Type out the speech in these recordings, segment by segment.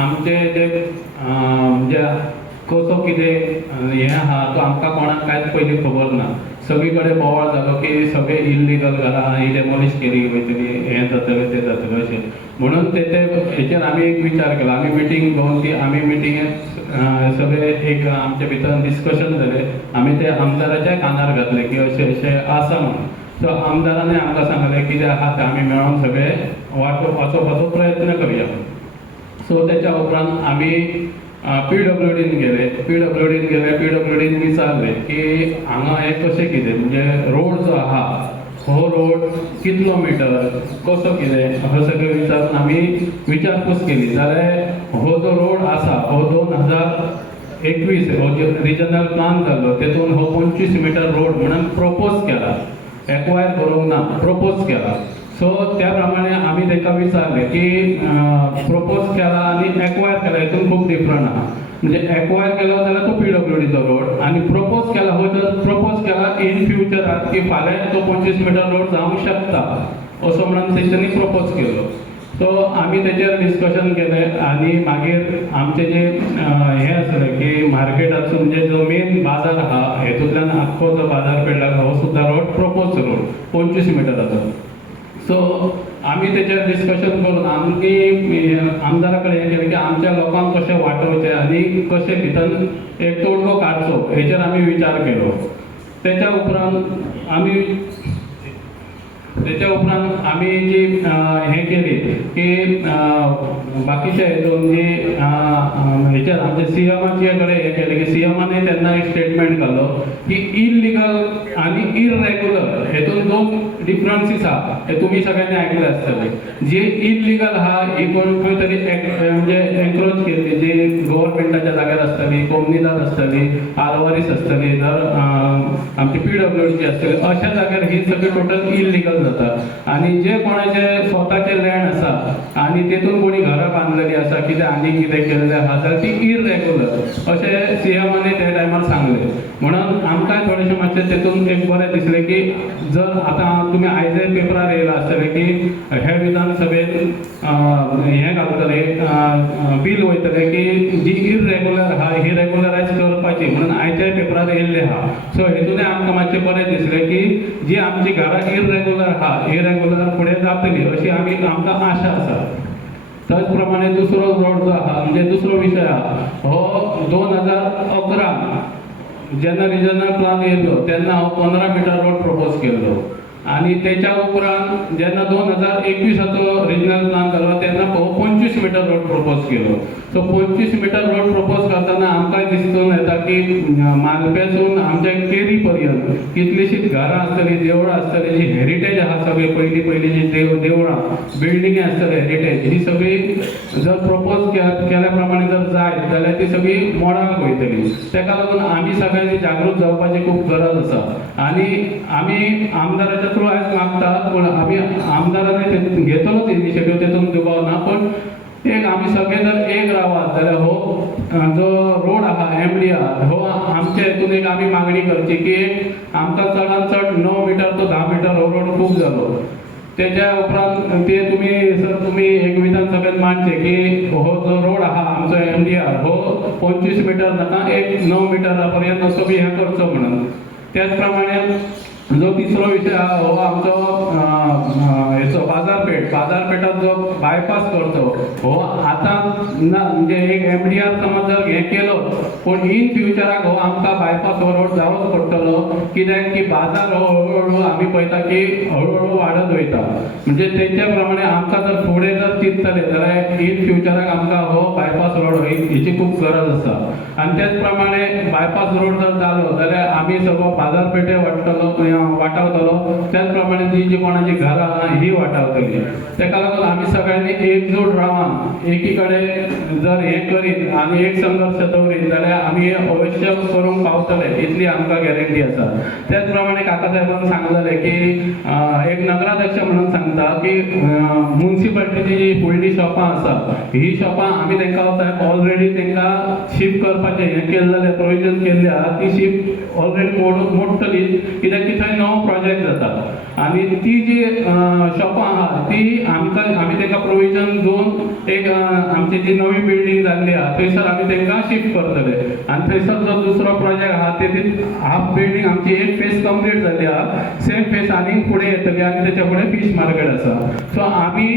आमचे जे म्हणजे कसो कितें हें आहा तो आमकां कोणाक कांयच पयलीं खबर ना. सगळी कडेन बोवाळ जालो की सगळे इल्लिगल घरां ही डेमोलिश केली वयतली, हें जातलें तें जातलें अशें. म्हणून हेचेर आमी एक विचार केलो. आमी मिटींग घेवन ती आमी मिटिंगेक सगळे एक आमचे भितर डिस्कशन जालें. आमी ते आमदाराच्या कानार घातले की अशें अशें आसा म्हणून. सो आमदारान आमकां सांगलें कितें आहा तें आमी मेळोन सगळे वाचोवपाचो प्रयत्न करया. सो तेच्या उपरांत आमी PWDन गेले. PWDन विचारलें की हांगा हें कशें कितें, म्हणजे रोड जो आहा हो रोड कितलो मिटर, कसो कितें हो सगळें विचारून आमी विचारपूस केली. जाल्यार हो जो रोड आसा हो 2021 हो जो रिजनल प्लान जाल्लो तेतून हो 25 मिटर रोड म्हणून प्रपोज केला. एक्वायर करूंक ना, प्रपोज केला. सो त्या प्रमाणे आमी ताका विचारलें की प्रपोज केला आनी एक्वायर केला हितून खूब डिफरंट आहा. म्हणजे एक्वायर केलो जाल्यार तो PWDचो रोड आनी प्रपोज केला हो जर प्रपोज केला इन फ्युचराक की फाल्यां तो 25 मिटर रोड जावंक शकता असो म्हणून तेंच्यांनी प्रपोज केलो. सो आमी तेचेर डिस्कशन केलें आनी मागीर आमचें जे हें आसलें की मार्केटाचो म्हणजे जो मेन बाजार आहा हेतूंतल्यान आख्खो जो बाजार पेट लागला हो सुद्दां रोड प्रपोज रोड 25 मिटराचो. सो आमी तेचेर डिस्कशन करून आमची आमदारा कडेन हें केलें की आमच्या लोकांक कशें वाटोवचें आनी कशें भितर एक तोडगो काडचो हेचेर आमी विचार केलो. तेच्या उपरांत आमी जी हें केली की बाकीच्या हेतून जी हेचेर आमचे सीएमाचे कडेन हें केलें की सीएमान तेन्ना एक स्टेटमेंट घालो की इल्लिगल आनी इरेग्युलर हेतून दोन डिफरन्सीस आहा. हे तुमी सगळ्यांनी आयकले आसतले. जे इल्लिगल आहा ही कोण खंय तरी म्हणजे एन्क्रोच केल्ली, जी गव्हर्मेंटाच्या जाग्यार आसतली, कोमनीदार आसतली, आरवारीस आसतली, जर आमची PWDची आसतली, अशा जाग्यार ही सगळी टोटल इल्लिगल जाता. आनी जे कोणाचे स्वताचे लँड आसा आनी तेतून कोणी घरां बांदलेली आसा कितें आनी कितें केल्लें आहा जाल्यार ती इरेग्युलर अशें सीएमान त्या टायमार सांगलें. म्हणून आमकां थोडेशें मातशें तेतून एक बरें दिसलें की जर आतां तुमी आयज पेपरार येयलां आसतलें की हे विधानसभेन हें घालतले बील वयतलें की जी इरेग्युलर आहा ही रेग्युलरायज करपाची म्हणून आयच्या पेपरार येयल्लें आहा. सो हेतून आमकां मातशें बरें दिसलें की जी आमची घरां इरेग्युलर आहा इरेग्युलर फुडें जातली अशी आमकां आशा आसा. त्याच प्रमाणे दुसरो रोड जो आहा म्हणजे दुसरो विशय आहा हो 2011 जेन्ना रिजनल प्लान येयलो तेन्ना हांव 15 मिटर रोड प्रपोज केल्लो. आनी तेच्या उपरांत जेन्ना 2021 रिजनल प्लान जालो तेन्ना 25 मिटर रोड प्रपोज केलो. सो 25 मिटर रोड प्रपोज करतना आमकां दिसून येता की मालपेसून आमच्या केरी पर्यंत कितलीशींच घरां आसतलीं, देवळां आसतलीं, जी हेरिटेज आहा सगळी पयलीं देवळां बिल्डिंगे आसतले हेरिटेज ही सगळी जर प्रपोज केल्या प्रमाणे जर जायत जाल्यार ती सगळी मोडाक वयतली. तेका लागून आमी सगळ्यांनी जागृत जावपाची खूब गरज आसा. आनी आमी आमदाराच्या थ्रू आयज मागतात पूण आमी आमदारांनी घेतलोच इनिशिएटीव तेतून दुबाव ना. पण एक आमी सगळे जर एक रावात जाल्यार हो जो रोड आहा MDR हो आमच्या हेतून एक आमी मागणी करची की आमकां चडांत चड 9 मिटर तो 10 मिटर हो रोड खूब जालो. तेच्या उपरांत ते तुमी एक विधानसभेत मांडचे की हो जो रोड आहा आमचो MDR हो 25 मिटर नाका एक 9 मिटरा पर्यंत असो बी हें करचो म्हणून. त्याच प्रमाणे जो तिसरो विशय आहा हो आमचो हेचो बाजारपेठात जो बायपास करचो हो आतां ना. म्हणजे एक MDR समज जर हें केलो पूण इन फ्युचराक हो आमकां बायपास हो रोड जावोच पडटलो. कित्याक की बाजार हो हळूहळू आमी पळयता की हळूहळू वाडत वयता. म्हणजे तेच्या प्रमाणे आमकां जर फुडें जर चिंततले जाल्यार इन फ्युचराक आमकां हो बायपास रोड हेची खूब गरज आसा. आनी त्याच प्रमाणे बायपास रोड जर जालो जाल्यार आमी सगळो बाजारपेठे वाटावतलो. त्याच प्रमाणे जी कोणाची घरां आहा ही वाटावतली. तेका लागून आमी सगळ्यांनी एकजूट रावन एकी कडेन जर हें करीत आनी एक संघर्श दवरीत जाल्यार आमी हें अवश्य करूंक पावतले इतली आमकां गॅरंटी आसा. त्याच प्रमाणे काका साहेबान सांगलेलें की एक नगराध्यक्ष म्हणून सांगता की म्युनिसिपालिटीची जी फुडलीं शॉपां आसा ही शॉपां आमी तांकां ऑलरेडी तांकां शिफ्ट करपाची करपाचें हें केल्लें प्रोविजन केल्लें आहा ती शिफ्ट ऑलरेडी मोडटली कित्याक की थंय नवो प्रोजेक्ट जाता आनी ती जी शॉपां आहा ती आमी तांकां प्रोविजन दिवन एक आमची जी नवी बिल्डींग जाल्ली आहा थंयसर आमी तांकां शिफ्ट करतले आनी थंयसर जो दुसरो प्रोजेक्ट आहा तेतून हाफ बिल्डींग आमची एक फेज कंप्लीट जाल्ली आहा सेम फेज आनी फुडें येतली आनी तेच्या फुडें फिश मार्केट आसा सो आमी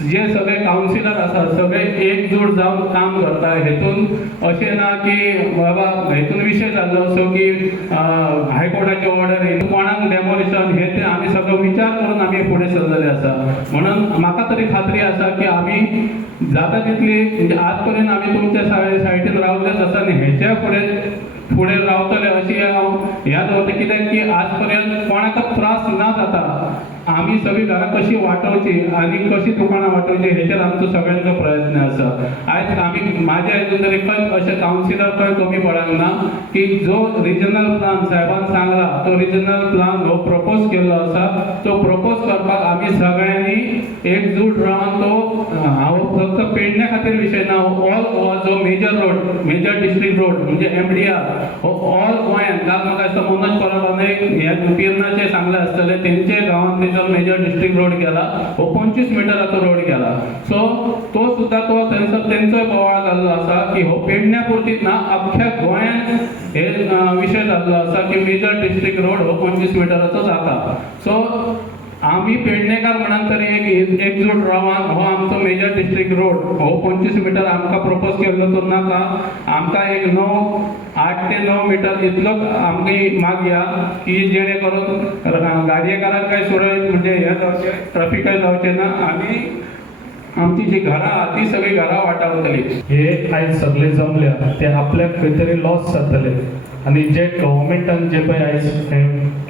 जे सगळे कावन्सिलर आसा सगळे एकजूट जावन काम करता हेतून अशें ना की बाबा हेतून विशय जाल्लो असो की हायकोर्टाची ऑर्डर येयली कोणाक डेमोलिशन हे ते आमी सगळो विचार करून आमी फुडें सरलेले आसा म्हणून म्हाका तरी खात्री आसा की आमी जाता तितली म्हणजे आज पर्यंत आमी तुमच्या सायडीन रावलेच आसा आनी हेच्या फुडें रावतले अशी हांव ह्या दवरता कित्याक की आज पर्यंत कोणाकच त्रास ना जाता आमी सगळीं घरां कशी वांटोवची आनी कशी दुकानां वांटोवची हेचेर आमचो सगळ्यांचो प्रयत्न आसा आयज आमी म्हाज्या हितून तरी खंय अशें कावन्सिलर खंय कमी पडूंक ना की जो रिजनल प्लान साहेबान सांगला तो रिजनल प्लान हो प्रपोज केल्लो आसा तो प्रपोज करपाक आमी सगळ्यांनी एकजूट रावन तो हांव फक्त पेडण्या खातीर विशय ना ऑल गोवा जो मेजर डिस्ट्रिक्ट रोड म्हणजे MDR हो ऑल गोंयांत काल म्हाका दिसता मनोज परबाने ह्या पिर्नाचे सांगले आसतले तेंचे गांवांत मेजर डिस्ट्रिक्ट रोड केला हो 25 मिटराचो रोड केला सो तो सुद्धा तो थंयसर तेंचोय बोवाळ जाल्लो आसा की हो पेडण्या पुरतीच ना अख्ख्या गोंयांत हे विशय जाल्लो आसा की मेजर डिस्ट्रिक्ट रोड हो 25 मिटराचो जाता सो आमी पेडणेकार म्हणून तरी एकजूट रावन हो आमचो मेजर डिस्ट्रिक्ट रोड हो 25 मिटर आमकां प्रपोज केल्लो तो नाका आमकां एक 8 ते 9 मिटर इतलो आमकां मागया की जेणे करून गाडयेकारांक काय सुरळीत म्हणजे हे जावचे ट्रॅफिकय जावचे ना आनी आमची जी घरां आहा ती सगळी घरां वाटावतली हे आयज सगळे जमल्या ते आपल्याक खंय तरी लॉस जातले आनी जे गव्हर्मेंटान जे पळय आयज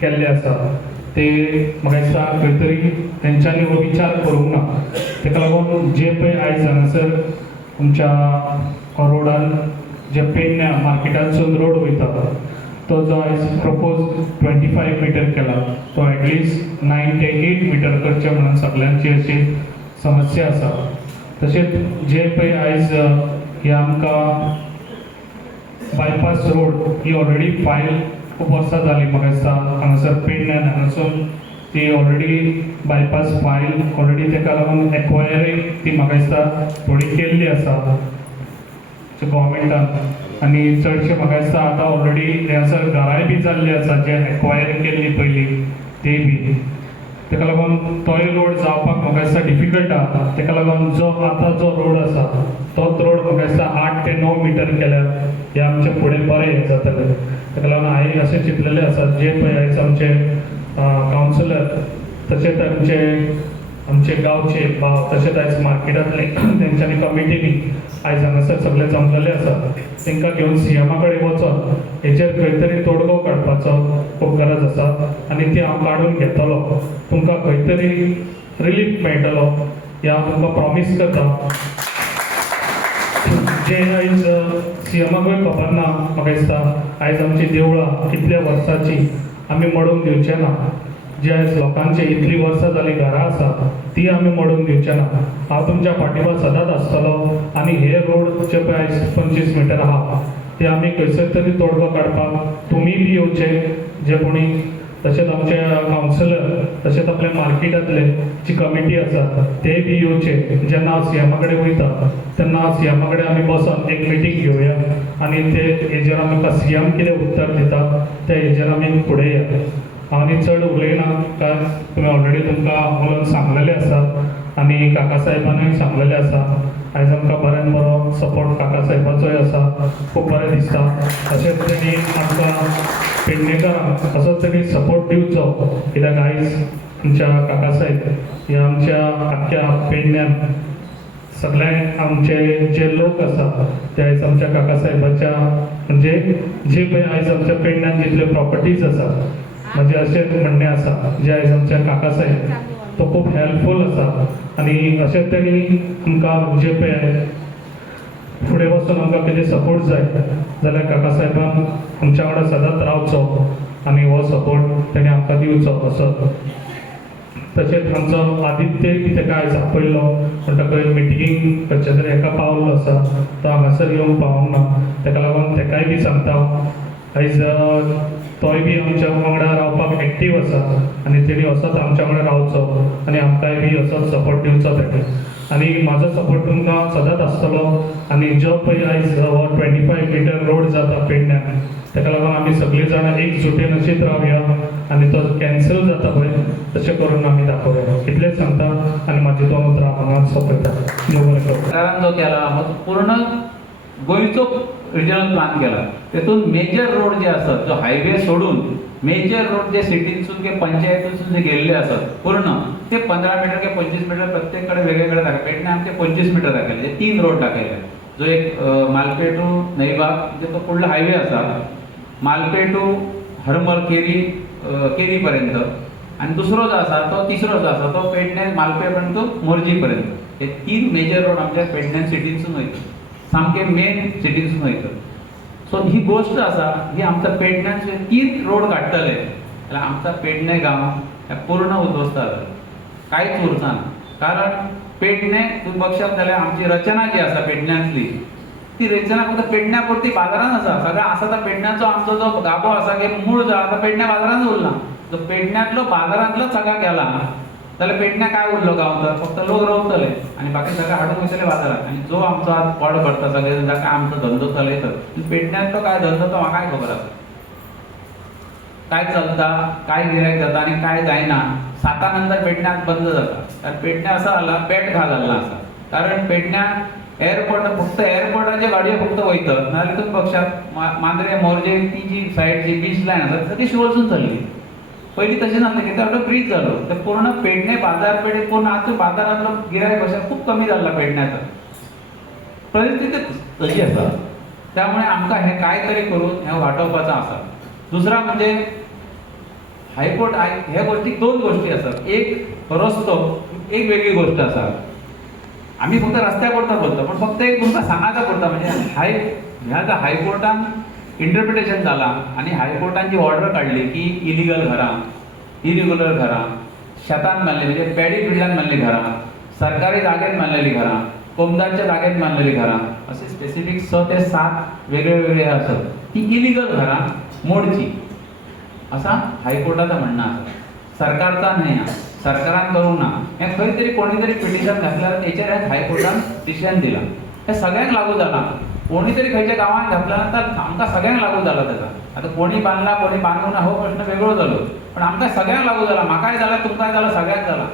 केल्ले आसा ते म्हाका दिसता खंय तरी तेंच्यांनी हो विचार करूंक ना तेका लागून जे पळय आयज हांगासर आमच्या रोडान जे पेडण्या मार्केटांतसून रोड वयता तो जो आयज प्रपोज 25 मिटर केला तो एटलिस्ट 9 ते 8 मिटर करचे म्हणून सगळ्यांची अशी समस्या आसा तशेंच जे पळय आयज हे आमकां बायपास रोड ही ऑलरेडी फायल खूब वर्सां जाली म्हाका दिसता हांगासर पेडण्यान हांगासून ती ऑलरेडी बायपास फायल ऑलरेडी तेका लागून एक्वायरी ती म्हाका दिसता थोडी केल्ली आसा गव्हर्मेंटान आनी चडशे म्हाका दिसता आतां ऑलरेडी हांगासर घरांय बी जाल्ली आसा जे एक्वायरी केल्ली पयली ते बी तेका लागून तोय रोड जावपाक म्हाका दिसता डिफिकल्ट आहा तेका लागून जो आतां जो रोड आसा तोच रोड म्हाका दिसता 8 ते 9 मिटर केल्यार हे आमचे फुडें बरें जातलें तेका लागून हांवें अशें चिंतलेलें आसा जे पळय आयज आमचे कावन्सिलर तशेंच आमचे गांवचे भाव तशेंच आयज मार्केटांतले तेंच्यांनी कमिटीनी आयज हांगासर सगळे जमलेले आसा तांकां घेवन CMा कडेन वचोन हेचेर खंय तरी तोडगो काडपाचो खूब गरज आसा आनी ती हांव काडून घेतलो तुमकां खंय तरी रिलीफ मेळटलो हे हांव तुमकां प्रॉमीस करता जे आयज CMाकूय खबर ना म्हाका दिसता आयज आमची देवळां कितल्या वर्सांची आमी मोडून दिवचे ना जे आयज लोकांची इतली वर्सां जाली घरां आसा ती आमी मोडून दिवचे ना हांव तुमच्या फाटीभार सदांच आसतलो आनी हे रोड जे पळय आयज 25 मिटर आहा ते आमी खंयसर तरी तोडगो काडपाक तुमी बी येवचे जे कोणी तशेंच आमचे कावन्सिलर तशेंच आपल्या मार्केटांतले जी कमिटी आसा ते बी येवचे जेन्ना हांव CMा कडेन वयता तेन्ना CMा कडेन आमी बसून एक मिटींग घेवया आनी ते हेजेर आमकां CM कितें उत्तर दिता ते हेजेर आमी फुडें या हांव न्ही चड उलयना कारण तुमी ऑलरेडी तुमकां उलोवन सांगलेलें आसा आनी काका साहेबानूय सांगलेलें आसा आयज आमकां बऱ्यान बरो सपोर्ट काका साहेबाचोय आसा खूब बरें दिसता तशेंच तेणी आमकां पेडणेकारांक असोच तेणी सपोर्ट दिवचो कित्याक आयज आमच्या काका साहेब हे आमच्या आख्ख्या पेडण्यान सगळे आमचे जे लोक आसा ते आयज आमच्या काका साहेबाच्या म्हणजे जे पळय आयज आमच्या पेडण्यान जितले प्रॉपर्टीज आसा म्हणजे अशें म्हणणें आसा जे आयज आमच्या काका साहेब तो खूब हेल्पफूल आसा आनी अशेंच तेणी आमकां जे पळय फुडें वचून आमकां कितें सपोर्ट जाय जाल्यार काका साहेबान आमच्या वांगडा सदांच रावचो आनी हो सपोर्ट तेणी आमकां दिवचो असो तशेंच आमचो आदित्य बी ताका आयज आपयलो पूण ताका मिटिंगेक खंयच्या तरी एका पावल्लो आसा तो हांगासर येवंक पावोंक ना ताका लागून ताकाय बी सांगता हांव आयज तोय बी आमच्या वांगडा रावपाक एक्टीव आसा आनी तेणी असोच आमच्या वांगडा रावचो आनी आमकांय बी असोच सपोर्ट दिवचो ताका आनी म्हाजो सपोर्ट तुमकां सदांच आसतलो आनी जो पळय आयज हो 25 मिटर रोड जाता पेडण्यान ताका लागून आमी सगळीं जाणां एकजुटीन अशीच रावया आनी तो कॅन्सल जाता पळय तशें करून आमी दाखोवया इतलेंच सांगता आनी म्हाजी दोन उतरां हांगा सोंपयता देव बरें करूं. सरकारान जो केला हो पूर्ण गोंयचो रिजनल प्लान केला तेतून मेजर रोड जे असतात जो हायवे सोडून मेजर रोड जे सिटींसून किंवा पंचायतीसून जे गेल्ले असतात पूर्ण ते 15 मीटर किंवा 25 मीटर प्रत्येककडे वेगवेगळे दाखले पेडणे आमचे 25 मीटर दाखयले 3 रोड दाखयले जो एक मालपेट टू नईबाग म्हणजे तो फुडलो हायवे आसा मालपेट टू हरमल केरी पर्यंत आणि दुसरो जो आसा तो तिसरो जो आसा तो पेडणे मालपेट पर्यंत मोरजी पर्यंत हे 3 मेजर रोड आमच्या पेडणे सिटींसून वयता सामके मेन सिटींसून वयता सो ही गोष्ट आसा ही आमच्या पेडण्यान 3 रोड काडटले जाल्यार आमचा पेडणे गांव पूर्ण उद्ध्वस्त जाता कांयच उरचा ना कारण पेडणे तुम्ही बघशात जाल्यार आमची रचना जी आसा पेडण्यांतली ती रचना फक्त पेडण्या पुरती बाजारान आसा सगळं आसा तो पेडण्याचो आमचो जो गाभो आसा की मूळ जो आसा पेडण्या बाजारान उरला जो पेडण्यातलो बाजारांतलो सगळा गेला जाल्यार पेडण्या काय उरलो गांव तर फक्त लोक रावतले आनी बाकी सगळें हाडून वयतले बाजारात आनी जो आमचो आज पड भरता सगळे जाका आमचो धंदो चलयतात पेडण्यातलो काय धंदो तो म्हाकाय खबर आसा काय चलता काय गिरायक जाता आनी काय जायना 7 नंतर पेडण्यात बंद जाता कारण पेडण्या असं जाला पेट घा जाल्लो आसा कारण पेडण्या एअरपोर्ट फक्त एअरपोर्टाचे गाडयो फक्त वयतात नाजाल्यार तुम्ही बघशात मांद्रे मोरजे ती जी सायड जी बीच लायन आसा ती सगळी शिवरसून चल्ली पयलीं तशें नासलें कित्याक वाटो ब्रीज जालो तर पूर्ण पेडणे बाजारपेठेत पूर्ण आतां बाजारांतलो गिरायक अशें खूप कमी जाल्ला पेडण्याचो परिस्थिती तशी आसा त्यामुळे आमकां हें काय तरी करून हें वाटोवपाचो आसा दुसरा म्हणजे हायकोर्ट हे गोष्टीक 2 गोष्टी आसात एक रस्तो एक वेगळी गोष्ट आसा आम्ही फक्त रस्त्या पुरता बोलतो पण फक्त एक तुमकां सांगायचा पुरता म्हणजे ह्या ज्या हायकोर्टान इंटरप्रिटेशन जाला आणि हायकोर्टान जी ऑर्डर काढली की इलिगल घरां इरेग्युलर घरां शेतान बांदली म्हणजे पॅडी फिल्डान बांदली घरां सरकारी जागेत बांदलेली घरां कोमदाच्या जागेत बांदलेली घरां असे स्पेसिफिक 6 ते 7 वेगळे आसात ती इलिगल घरां मोडची असा हायकोर्टाचं म्हणणं आसा सरकारचा नाही ना सरकारान करूंक ना हें खंय तरी कोणी तरी पिटिशन घातल्यार तेचेर हायकोर्टान डिसिजन दिला हे सगळ्यांक लागू जाला कोणी तरी खंयच्या गांवांत घातल्या नंतर आमकां सगळ्यांक लागू जाला ताका आतां कोणी बांदला कोणी बांदूं ना हो प्रश्न वेगळो जालो पण आमकां सगळ्यांक लागू जाला म्हाकाय जाला तुमकांय जाला सगळ्यांक जाला